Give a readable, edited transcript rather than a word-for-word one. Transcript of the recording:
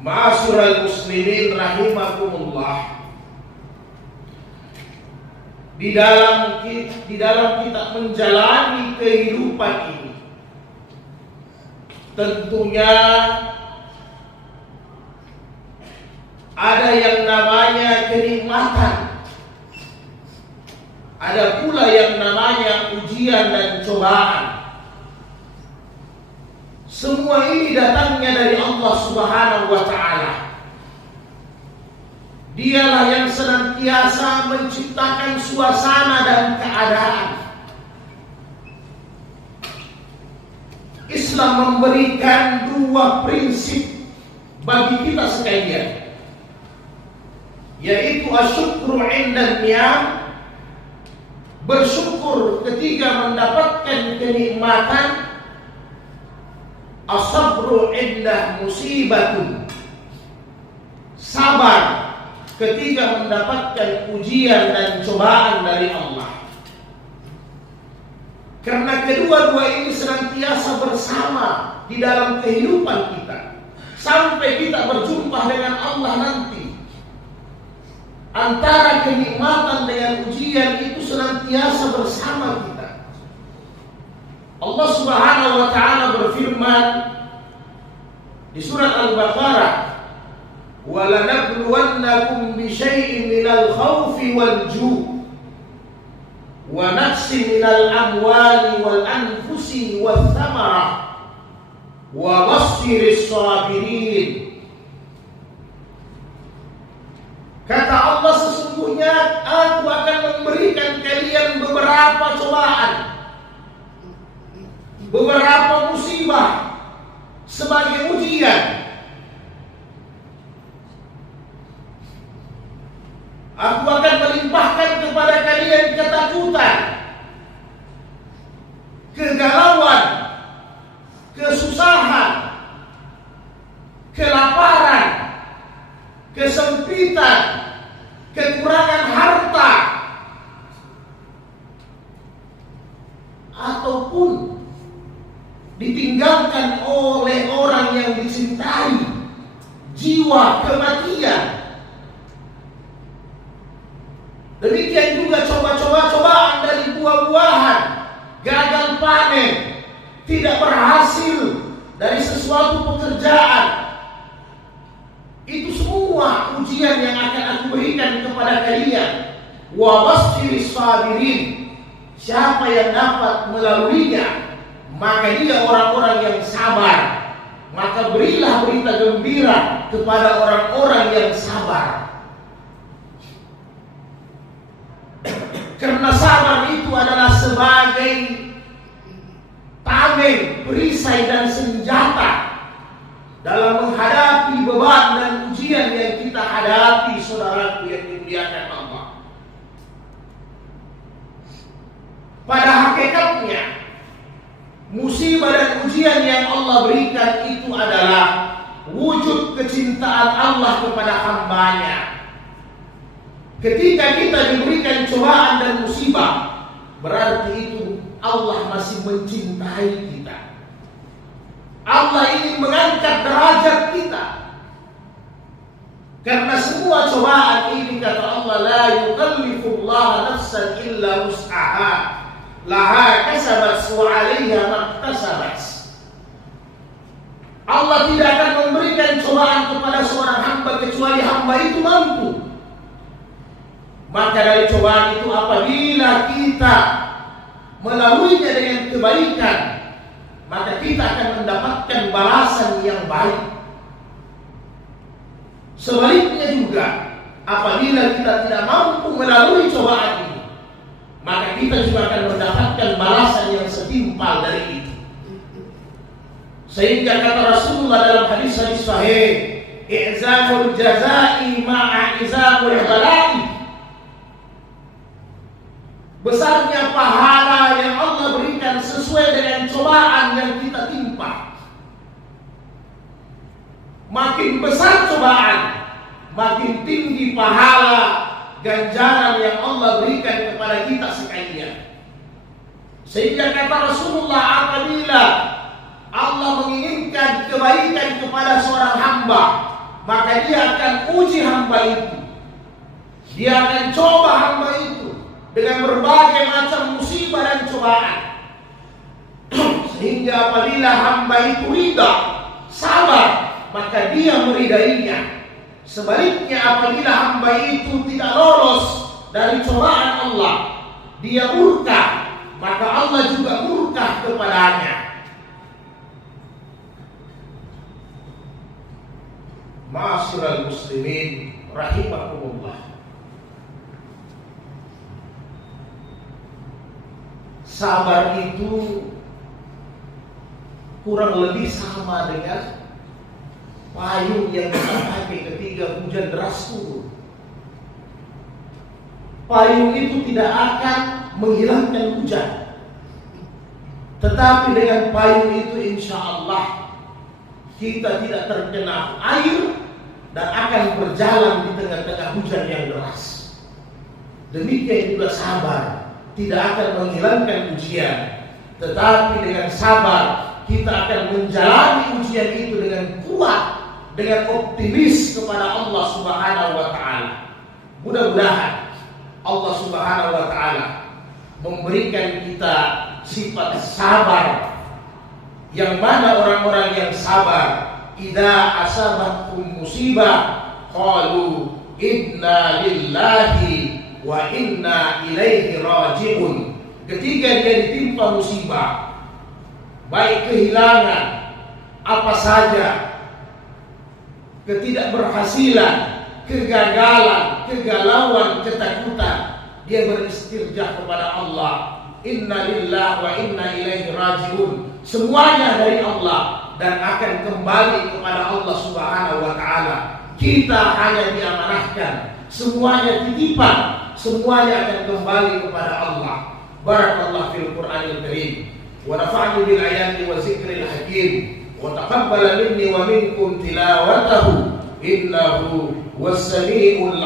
Ma'asyiral muslimin rahimakumullah. Di dalam kita menjalani kehidupan ini, tentunya ada yang namanya kenikmatan, ada pula yang namanya ujian dan cobaan. Semua ini datangnya dari Allah Subhanahu wa ta'ala. Dialah yang senantiasa menciptakan suasana dan keadaan. Islam memberikan dua prinsip bagi kita sekalian, yaitu asyukru inda niyam, bersyukur ketika mendapatkan kenikmatan, as-sabru inda musibatun, sabar ketika mendapatkan ujian dan cobaan dari Allah. Karena kedua-dua ini senantiasa bersama di dalam kehidupan kita sampai kita berjumpa dengan Allah nanti. Antara kenikmatan dengan ujian itu senantiasa bersama kita. Allah Subhanahu wa ta'ala berfirman di surat Al-Baqarah, "Wa lanabluwannakum bi syai'in minal khawfi wal ju' wa naqsin minal amwali wal anfusi wath thamarah wa basshiris sabirin." Kata Allah, sesungguhnya aku akan memberikan kalian beberapa cobaan, beberapa musibah sebagai ujian. Aku akan melimpahkan kepada kalian ketakutan, kegalauan, kesusahan, kelaparan, kesempitan, kekurangan harta, ataupun ditinggalkan oleh orang yang dicintai, jiwa kematian. Demikian juga cobaan dari buah-buahan, gagal panen, tidak berhasil dari sesuatu pekerjaan. Itu semua ujian yang akan aku berikan kepada kalian. Wa bassyiris sabirin. Siapa yang dapat melaluinya, maka dia orang-orang yang sabar. Maka berilah berita gembira kepada orang-orang yang sabar. Karena sabar itu adalah sebagai tameng, perisai dan senjata dalam menghadapi beban dan ujian yang kita hadapi, saudaraku yang dimuliakan Allah. Pada hakikatnya, musibah dan ujian yang Allah berikan itu adalah wujud kecintaan Allah kepada hambanya. Ketika kita diberikan cobaan dan musibah, berarti itu Allah masih mencintai kita. Allah ingin mengangkat derajat kita. Karena semua cobaan ini, kata Allah, la yukallifullahu nafsan illa wus'aha, laha kasabat wa 'alaiha maktasabat. Allah tidak akan memberikan cobaan kepada seorang hamba kecuali hamba itu mampu. Maka dari cobaan itu, apabila kita melaluinya dengan kebaikan, maka kita akan mendapatkan balasan yang baik. Sebaliknya juga, apabila kita tidak mampu melalui cobaan ini, maka kita juga akan mendapatkan balasan yang setimpal dari itu. Sehingga kata Rasulullah dalam hadis-hadis sahih, "I'zamul jazai ma'a izamul bala'i." Besarnya pahala yang Allah berikan sesuai dengan cobaan yang kita timpa. Makin besar cobaan, makin tinggi pahala ganjaran yang Allah berikan kepada kita sekalian. Sehingga kata Rasulullah, apabila Allah menginginkan kebaikan kepada seorang hamba, maka dia akan uji hamba itu. Dia akan coba hamba itu dengan berbagai macam musibah dan cobaan. Sehingga apabila hamba itu ridha, sabar, maka dia meridainya. Sebaliknya apabila hamba itu tidak lolos dari cobaan Allah, dia murka, maka Allah juga murka kepadanya. Ma'asyiral muslimin rahimakumullah. Sabar itu kurang lebih sama dengan payung yang kita pakai ketika hujan deras turun. Payung itu tidak akan menghilangkan hujan, tetapi dengan payung itu insya Allah kita tidak terkena air dan akan berjalan di tengah-tengah hujan yang deras. Demikian juga sabar tidak akan menghilangkan ujian, tetapi dengan sabar kita akan menjalani ujian itu dengan kuat, dengan optimis kepada Allah Subhanahu wa taala. Mudah-mudahan Allah Subhanahu wa taala memberikan kita sifat sabar, yang mana orang-orang yang sabar idza asabatkum musibah qalu inna lillahi wa inna ilaihi raji'un. Ketika dia ditimpa musibah, baik kehilangan apa saja, ketidakberhasilan, kegagalan, kegalauan, ketakutan, dia beristirjah kepada Allah. Inna lillahi wa inna ilaihi raji'un. Semuanya dari Allah dan akan kembali kepada Allah Subhanahu wa taala. Kita hanya diamanahkan, semuanya titipan, semuanya akan kembali kepada Allah. Barakallahu fil Qur'anil Karim wa nafa'ani bil ayati wa zikril hakim wa taqabbala minni wa minkum tilawatahu innahu was-sami'ul